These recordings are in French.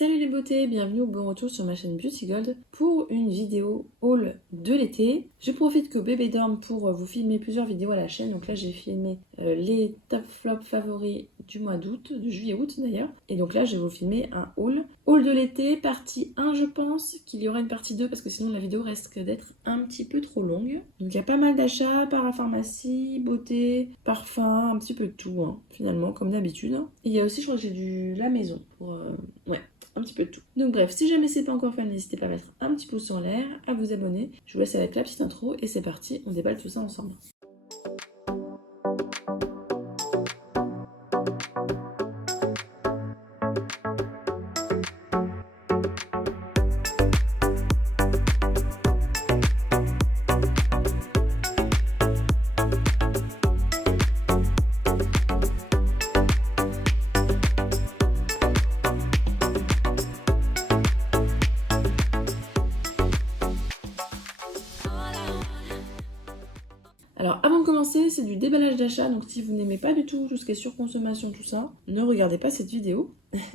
Salut les beautés, bienvenue au bon retour sur ma chaîne Beauty Gold pour une vidéo haul de l'été. Je profite que bébé dorme pour vous filmer plusieurs vidéos à la chaîne. Donc là j'ai filmé les top flops favoris du mois d'août, de juillet-août d'ailleurs. Et donc là je vais vous filmer un haul. Haul de l'été, partie 1 je pense, qu'il y aura une partie 2 parce que sinon la vidéo risque d'être un petit peu trop longue. Donc il y a pas mal d'achats, parapharmacie, beauté, parfum, un petit peu de tout hein, finalement comme d'habitude. Et il y a aussi je crois que j'ai du la maison pour... ouais. Un petit peu de tout. Donc bref, si jamais c'est pas encore fait, n'hésitez pas à mettre un petit pouce en l'air, à vous abonner. Je vous laisse avec la petite intro et c'est parti, on déballe tout ça ensemble. Alors avant de commencer, c'est du déballage d'achat, donc si vous n'aimez pas du tout ce qui est surconsommation, tout ça, ne regardez pas cette vidéo.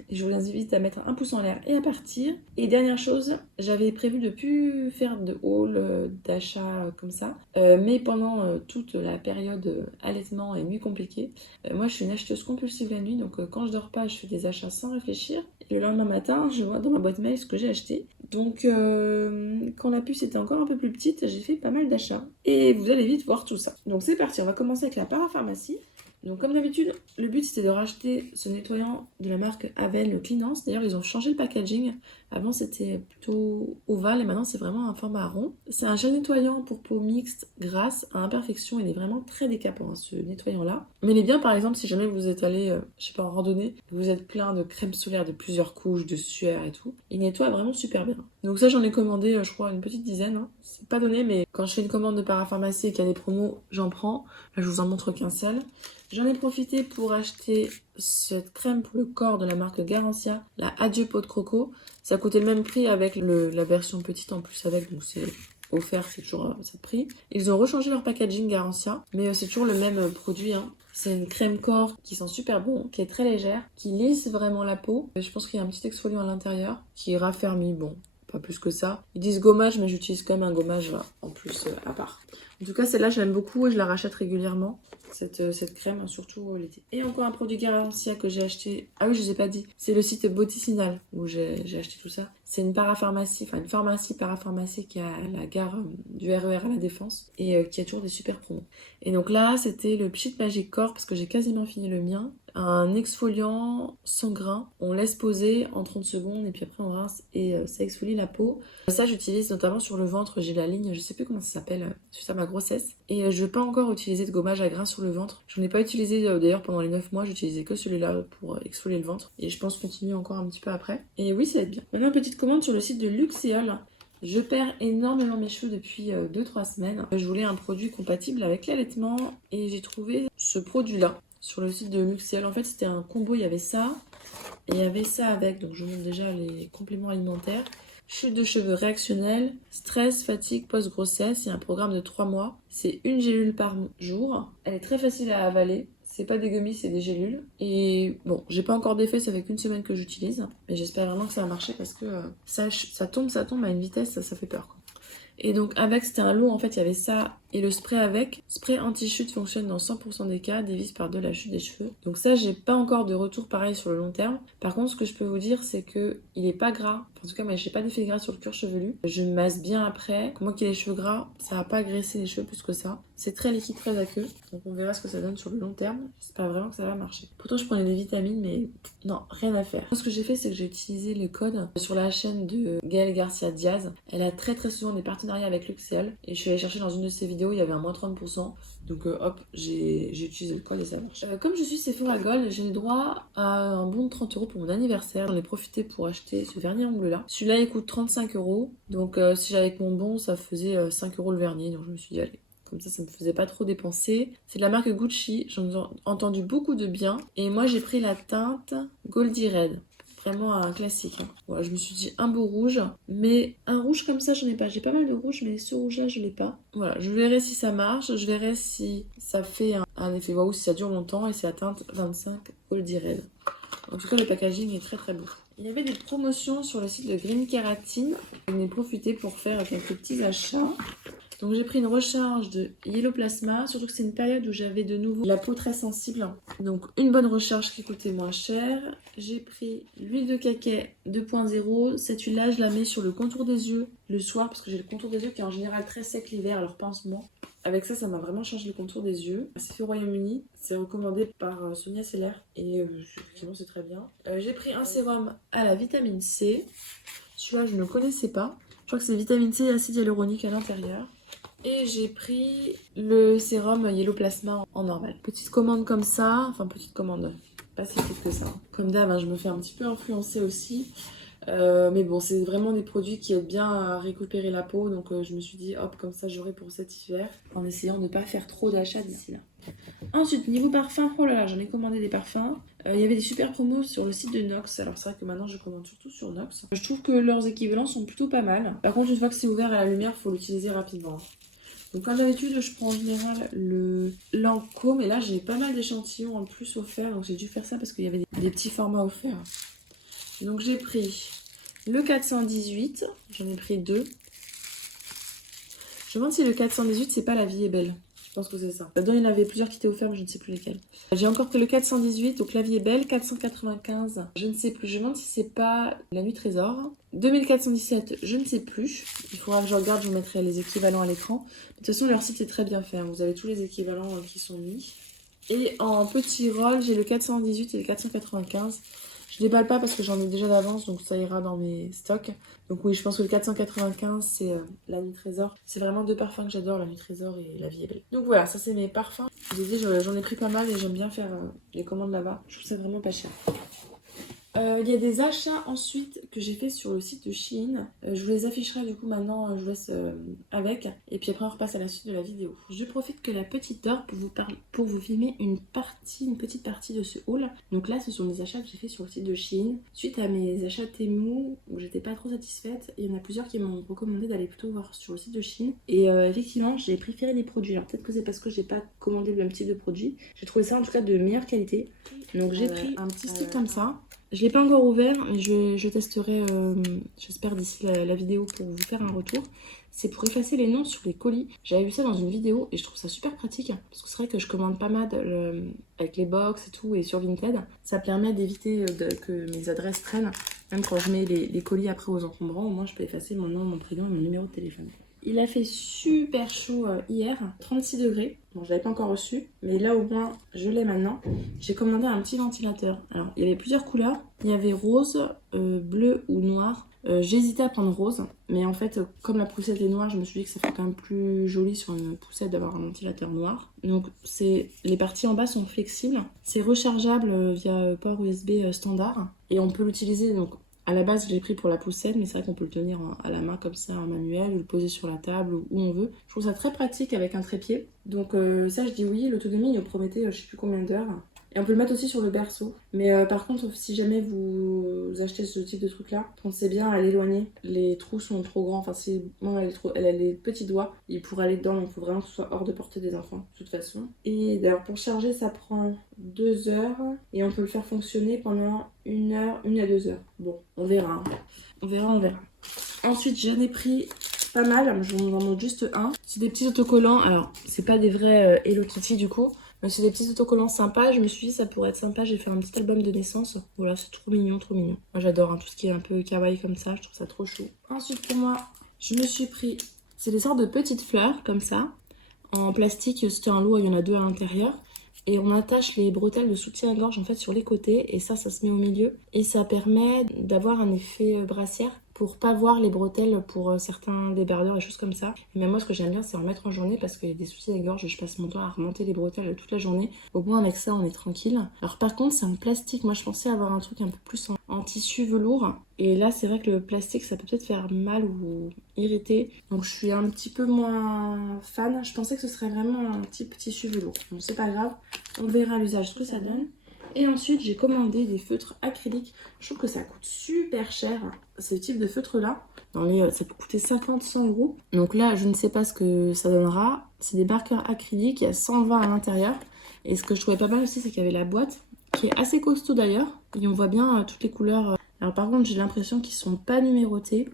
Je vous invite à mettre un pouce en l'air et à partir. Et dernière chose, j'avais prévu de plus faire de haul d'achat comme ça, mais pendant toute la période allaitement et nuit compliquée, moi je suis une acheteuse compulsive la nuit, donc quand je dors pas, je fais des achats sans réfléchir. Et le lendemain matin, je vois dans ma boîte mail ce que j'ai acheté. Donc quand la puce était encore un peu plus petite, j'ai fait pas mal d'achats. Et vous allez vite voir tout ça. Donc c'est parti, on va commencer avec la parapharmacie. Donc comme d'habitude, le but c'était de racheter ce nettoyant de la marque Havel, le Cleanance. D'ailleurs ils ont changé le packaging. Avant c'était plutôt ovale et maintenant c'est vraiment un format rond. C'est un gel nettoyant pour peau mixte, grasse, à imperfection. Il est vraiment très décapant hein, ce nettoyant là. Mais il est bien par exemple si jamais vous êtes allé, je sais pas, en randonnée, vous êtes plein de crème solaire de plusieurs couches, de sueur et tout. Il nettoie vraiment super bien. Donc ça j'en ai commandé je crois une petite dizaine. Hein. C'est pas donné mais quand je fais une commande de parapharmacie et qu'il y a des promos, j'en prends. Là je vous en montre qu'un seul. J'en ai profité pour acheter cette crème pour le corps de la marque Garancia, la Adieu Peau de Croco. Ça coûtait le même prix avec la version petite en plus avec, donc c'est offert, c'est toujours ce prix. Ils ont rechangé leur packaging Garancia, mais c'est toujours le même produit. Hein. C'est une crème corps qui sent super bon, qui est très légère, qui lisse vraiment la peau. Je pense qu'il y a un petit exfoliant à l'intérieur qui raffermit, bon, pas plus que ça. Ils disent gommage, mais j'utilise quand même un gommage en plus à part. En tout cas, celle-là, je l'aime beaucoup et je la rachète régulièrement. Cette crème, surtout l'été. Et encore un produit Garancia que j'ai acheté. Ah oui, je vous ai pas dit. C'est le site Boticinal où j'ai acheté tout ça. C'est une parapharmacie, enfin une pharmacie parapharmacie qui est à la gare du RER à la Défense et qui a toujours des super promos. Et donc là, c'était le Pchit Magic Corps parce que j'ai quasiment fini le mien. Un exfoliant sans grain. On laisse poser en 30 secondes et puis après on rince et ça exfolie la peau. Ça, j'utilise notamment sur le ventre. J'ai la ligne, je sais plus comment ça s'appelle, suite à ma grossesse. Et je ne vais pas encore utiliser de gommage à grains sur le ventre. Je n'en ai pas utilisé d'ailleurs pendant les 9 mois. J'utilisais que celui-là pour exfolier le ventre. Et je pense continuer encore un petit peu après. Et oui, ça va être bien. Maintenant, petite commande sur le site de Luxéol. Je perds énormément mes cheveux depuis 2-3 semaines. Je voulais un produit compatible avec l'allaitement et j'ai trouvé ce produit-là sur le site de Luxéol. En fait, c'était un combo, il y avait ça et il y avait ça avec. Donc, je vous montre déjà les compléments alimentaires. Chute de cheveux réactionnelle, stress, fatigue, post-grossesse. Il y a un programme de 3 mois. C'est une gélule par jour. Elle est très facile à avaler. C'est pas des gummies, c'est des gélules. Et bon, j'ai pas encore d'effet, ça fait qu'une semaine que j'utilise. Mais j'espère vraiment que ça va marcher parce que ça tombe à une vitesse, ça fait peur quoi. Et donc avec, c'était un lot, en fait il y avait ça et le spray avec. Spray anti-chute fonctionne dans 100% des cas, dévisse par deux la chute des cheveux. Donc ça, j'ai pas encore de retour pareil sur le long terme. Par contre, ce que je peux vous dire, c'est que il est pas gras. En tout cas, moi j'ai pas d'effet gras sur le cuir chevelu. Je me masse bien après. Moi qui ai les cheveux gras, ça va pas graisser les cheveux plus que ça. C'est très liquide, très aqueux. Donc on verra ce que ça donne sur le long terme. J'espère vraiment que ça va marcher. Pourtant, je prenais des vitamines, mais non, rien à faire. Ce que j'ai fait, c'est que j'ai utilisé le code sur la chaîne de Gaëlle Garcia Diaz. Elle a très souvent des partenariats avec Luxéol. Et je suis allée chercher dans une de ses vidéos, il y avait un moins 30%. Donc hop, j'ai utilisé le code et ça marche. Comme je suis Sephora Gold, j'ai le droit à un bon de 30 € pour mon anniversaire. J'en ai profité pour acheter ce vernis ongle là. Celui-là il coûte 35 €. Donc si j'avais avec mon bon, ça faisait 5 € le vernis. Donc je me suis dit allez. Comme ça me faisait pas trop dépenser. C'est de la marque Gucci, j'en ai entendu beaucoup de bien. Et moi j'ai pris la teinte Goldie Red. Vraiment un classique. Hein. Voilà, je me suis dit un beau rouge. Mais un rouge comme ça, j'en ai pas. J'ai pas mal de rouge, mais ce rouge-là, je l'ai pas. Voilà, je verrai si ça marche. Je verrai si ça fait un effet waouh, si ça dure longtemps. Et c'est la teinte 25 Goldie Red. En tout cas, le packaging est très très beau. Il y avait des promotions sur le site de Green Keratine. J'en ai profité pour faire quelques petits achats. Donc j'ai pris une recharge de Yellow Plasma, surtout que c'est une période où j'avais de nouveau la peau très sensible. Donc une bonne recharge qui coûtait moins cher. J'ai pris l'huile de cacao 2.0. Cette huile-là, je la mets sur le contour des yeux le soir parce que j'ai le contour des yeux qui est en général très sec l'hiver, alors pas en ce moment. Avec ça, ça m'a vraiment changé le contour des yeux. C'est fait au Royaume-Uni, c'est recommandé par Sonia Seller et effectivement c'est très bien. J'ai pris un sérum à la vitamine C. Celui-là, je ne connaissais pas. Je crois que c'est vitamine C et acide hyaluronique à l'intérieur. Et j'ai pris le sérum Yellow Plasma en normal. Petite commande comme ça, enfin petite commande, pas si petite que ça. Comme d'hab, hein, je me fais un petit peu influencer aussi. Mais bon, c'est vraiment des produits qui aident bien à récupérer la peau. Donc je me suis dit, hop, comme ça j'aurai pour cet hiver. En essayant de ne pas faire trop d'achats d'ici là. Ensuite, niveau parfum, oh là là, j'en ai commandé des parfums. Il y avait des super promos sur le site de Nox. Alors c'est vrai que maintenant je commande surtout sur Nox. Je trouve que leurs équivalents sont plutôt pas mal. Par contre, une fois que c'est ouvert à la lumière, il faut l'utiliser rapidement. Donc comme d'habitude, je prends en général le Lancôme. Et là, j'ai pas mal d'échantillons en plus offerts. Donc j'ai dû faire ça parce qu'il y avait des petits formats offerts. Donc j'ai pris le 418. J'en ai pris 2. Je me demande si le 418, c'est pas La Vie est belle. Je pense que c'est ça. Là-dedans, il y en avait plusieurs qui étaient offerts, mais je ne sais plus lesquels. J'ai encore pris le 418, donc La Vie est belle. 495, je ne sais plus. Je me demande si c'est pas La Nuit Trésor. 2417, je ne sais plus. Il faudra que je regarde, je vous mettrai les équivalents à l'écran. De toute façon, leur site est très bien fait. Vous avez tous les équivalents qui sont mis. Et en petit rôle, j'ai le 418 et le 495. Je déballe pas parce que j'en ai déjà d'avance, donc ça ira dans mes stocks. Donc oui, je pense que le 495, c'est La Nuit Trésor. C'est vraiment 2 parfums que j'adore, La Nuit Trésor et La Vie est belle. Donc voilà, ça c'est mes parfums. Je vous ai dit, j'en ai pris pas mal et j'aime bien faire les commandes là-bas. Je trouve ça vraiment pas cher. Il y a des achats ensuite que j'ai fait sur le site de Shein. Je vous les afficherai du coup maintenant, je vous laisse avec. Et puis après on repasse à la suite de la vidéo. Je profite que la petite dort pour vous filmer une petite partie de ce haul. Donc là ce sont des achats que j'ai fait sur le site de Shein. Suite à mes achats Temu où j'étais pas trop satisfaite, il y en a plusieurs qui m'ont recommandé d'aller plutôt voir sur le site de Shein. Et effectivement j'ai préféré les produits. Alors peut-être que c'est parce que j'ai pas commandé le même type de produit. J'ai trouvé ça en tout cas de meilleure qualité. Donc j'ai pris un petit stick comme ça. Je ne l'ai pas encore ouvert, mais je testerai, j'espère, d'ici la vidéo pour vous faire un retour. C'est pour effacer les noms sur les colis. J'avais vu ça dans une vidéo et je trouve ça super pratique. Parce que c'est vrai que je commande pas mal avec les box et tout et sur Vinted. Ça permet d'éviter que mes adresses traînent. Même quand je mets les colis après aux encombrants, au moins je peux effacer mon nom, mon prénom et mon numéro de téléphone. Il a fait super chaud hier, 36 degrés. Bon, je l'avais pas encore reçu, mais là au moins je l'ai maintenant. J'ai commandé un petit ventilateur. Alors, il y avait plusieurs couleurs. Il y avait rose, bleu ou noir. J'hésitais à prendre rose, mais en fait, comme la poussette est noire, je me suis dit que ça fait quand même plus joli sur une poussette d'avoir un ventilateur noir. Donc, les parties en bas sont flexibles. C'est rechargeable via port USB standard. Et on peut l'utiliser donc. À la base, je l'ai pris pour la poussette, mais c'est vrai qu'on peut le tenir à la main comme ça, en manuel, ou le poser sur la table, ou où on veut. Je trouve ça très pratique avec un trépied. Donc ça, je dis oui. L'autonomie, il nous promettait je sais plus combien d'heures. Et on peut le mettre aussi sur le berceau. Mais par contre, si jamais vous achetez ce type de truc-là, pensez bien à l'éloigner. Les trous sont trop grands. Enfin, si bon, elle a les petits doigts, il pourrait aller dedans. Donc, il faut vraiment que ce soit hors de portée des enfants, de toute façon. Et d'ailleurs, pour charger, ça prend 2 heures. Et on peut le faire fonctionner pendant 1 heure, 1 à 2 heures. Bon, on verra. Hein. On verra. Ensuite, j'en ai pris pas mal. Je vous en montre juste un. C'est des petits autocollants. Alors, c'est pas des vrais Hello Kitty du coup. C'est des petits autocollants sympas. Je me suis dit ça pourrait être sympa. J'ai fait un petit album de naissance. Voilà, c'est trop mignon, trop mignon. Moi j'adore tout ce qui est un peu kawaii comme ça. Je trouve ça trop chou. Ensuite pour moi, je me suis pris... C'est des sortes de petites fleurs comme ça. En plastique, c'était un lot, il y en a 2 à l'intérieur. Et on attache les bretelles de soutien-gorge en fait sur les côtés. Et ça se met au milieu. Et ça permet d'avoir un effet brassière. Pour pas voir les bretelles pour certains débardeurs et choses comme ça. Et même moi, ce que j'aime bien, c'est en mettre en journée parce qu'il y a des soucis à la gorge. Je passe mon temps à remonter les bretelles toute la journée. Au moins, avec ça, on est tranquille. Alors, par contre, c'est en plastique. Moi, je pensais avoir un truc un peu plus en tissu velours. Et là, c'est vrai que le plastique, ça peut peut-être faire mal ou irriter. Donc, je suis un petit peu moins fan. Je pensais que ce serait vraiment un type tissu velours. Bon, c'est pas grave. On verra à l'usage ce que ça donne. Et ensuite, j'ai commandé des feutres acryliques. Je trouve que ça coûte super cher. Ce type de feutre-là, ça peut coûter 50-100 euros. Donc là, je ne sais pas ce que ça donnera. C'est des marqueurs acryliques, il y a 120 à l'intérieur. Et ce que je trouvais pas mal aussi, c'est qu'il y avait la boîte qui est assez costaud d'ailleurs. Et on voit bien toutes les couleurs. Alors par contre, j'ai l'impression qu'ils sont pas numérotés.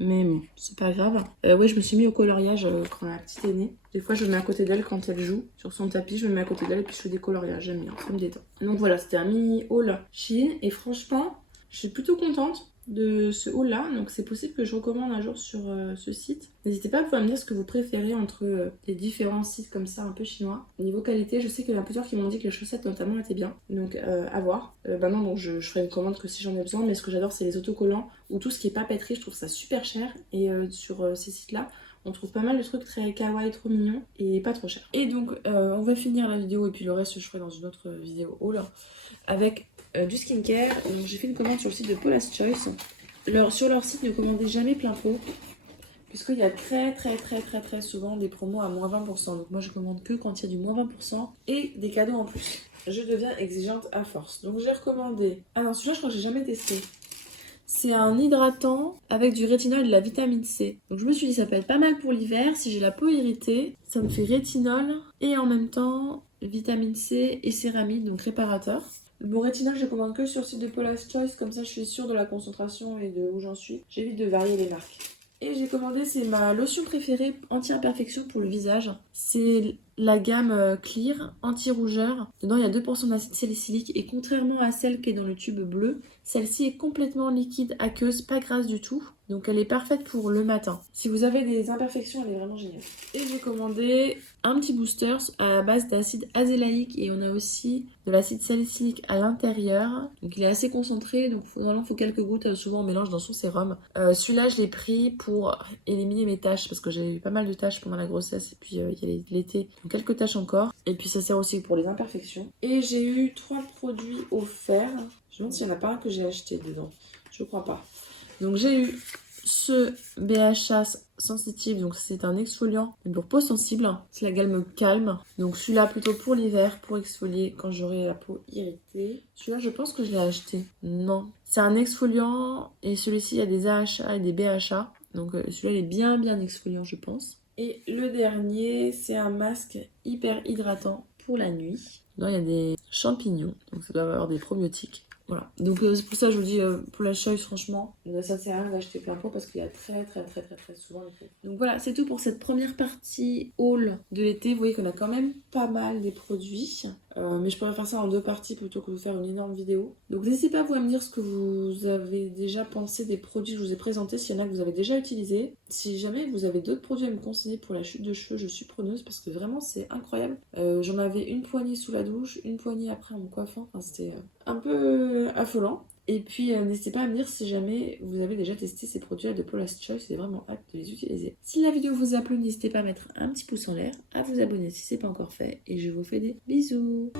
Mais bon, c'est pas grave. Oui, je me suis mis au coloriage quand la petite est née. Des fois, je me mets à côté d'elle quand elle joue sur son tapis. Je me mets à côté d'elle et puis je fais des coloriages. J'aime bien, ça me détend. Donc voilà, c'était un mini haul Shein. Et franchement, je suis plutôt contente de ce haul là, donc c'est possible que je recommande un jour sur ce site. N'hésitez pas à pouvoir me dire ce que vous préférez entre les différents sites comme ça un peu chinois. Au niveau qualité, je sais qu'il y en a plusieurs qui m'ont dit que les chaussettes notamment étaient bien, donc à voir. Maintenant donc je ferai une commande que si j'en ai besoin, mais ce que j'adore c'est les autocollants ou tout ce qui est papeterie, je trouve ça super cher et sur ces sites là on trouve pas mal de trucs très kawaii, trop mignons et pas trop cher. Et donc on va finir la vidéo et puis le reste je ferai dans une autre vidéo haul avec du skincare. Donc j'ai fait une commande sur le site de Paula's Choice. Sur leur site, ne commandez jamais plein pot, puisqu'il y a très souvent des promos à moins 20%. Donc moi je commande que quand il y a du moins 20% et des cadeaux en plus. Je deviens exigeante à force. Donc j'ai recommandé. Ah non, celui-là je crois que j'ai jamais testé. C'est un hydratant avec du rétinol et de la vitamine C. Donc je me suis dit ça peut être pas mal pour l'hiver. Si j'ai la peau irritée, ça me fait rétinol et en même temps vitamine C et céramide, donc réparateur. Mon rétinol, je commande que sur le site de Paula's Choice, comme ça je suis sûre de la concentration et de où j'en suis. J'évite de varier les marques. Et j'ai commandé, c'est ma lotion préférée anti-imperfection pour le visage. C'est la gamme Clear, anti-rougeur. Dedans, il y a 2% d'acide salicylique et contrairement à celle qui est dans le tube bleu, celle-ci est complètement liquide, aqueuse, pas grasse du tout. Donc elle est parfaite pour le matin. Si vous avez des imperfections, elle est vraiment géniale. Et j'ai commandé un petit booster à base d'acide azélaïque et on a aussi de l'acide salicylique à l'intérieur. Donc il est assez concentré, donc normalement il faut quelques gouttes, souvent on mélange dans son sérum. Celui-là je l'ai pris pour éliminer mes taches parce que j'ai eu pas mal de taches pendant la grossesse et puis il y a l'été, donc quelques taches encore. Et puis ça sert aussi pour les imperfections. Et j'ai eu 3 produits offerts. Je me demande s'il n'y en a pas un que j'ai acheté dedans. Je crois pas. Donc j'ai eu ce BHA sensitive, donc c'est un exfoliant pour peau sensible. C'est la gamme calme. Donc celui-là plutôt pour l'hiver, pour exfolier quand j'aurai la peau irritée. Celui-là je pense que je l'ai acheté. Non. C'est un exfoliant et celui-ci il y a des AHA et des BHA. Donc celui-là il est bien exfoliant je pense. Et le dernier c'est un masque hyper hydratant pour la nuit. Là il y a des champignons, donc ça doit avoir des probiotiques. Voilà, donc c'est pour ça que je vous dis pour la choice franchement, ça ne sert à rien d'acheter plein pot parce qu'il y a très souvent les pots. Donc voilà, c'est tout pour cette première partie haul de l'été. Vous voyez qu'on a quand même pas mal des produits, mais je pourrais faire ça en 2 parties plutôt que de faire une énorme vidéo. Donc n'hésitez pas vous à me dire ce que vous avez déjà pensé des produits que je vous ai présentés, s'il y en a que vous avez déjà utilisés. Si jamais vous avez d'autres produits à me conseiller pour la chute de cheveux, je suis preneuse parce que vraiment c'est incroyable. J'en avais une poignée sous la douche, une poignée après en me coiffant, enfin c'était un peu affolant. Et puis n'hésitez pas à me dire si jamais vous avez déjà testé ces produits de Paula's Choice, j'ai vraiment hâte de les utiliser. Si la vidéo vous a plu, n'hésitez pas à mettre un petit pouce en l'air, à vous abonner si c'est pas encore fait, et je vous fais des bisous.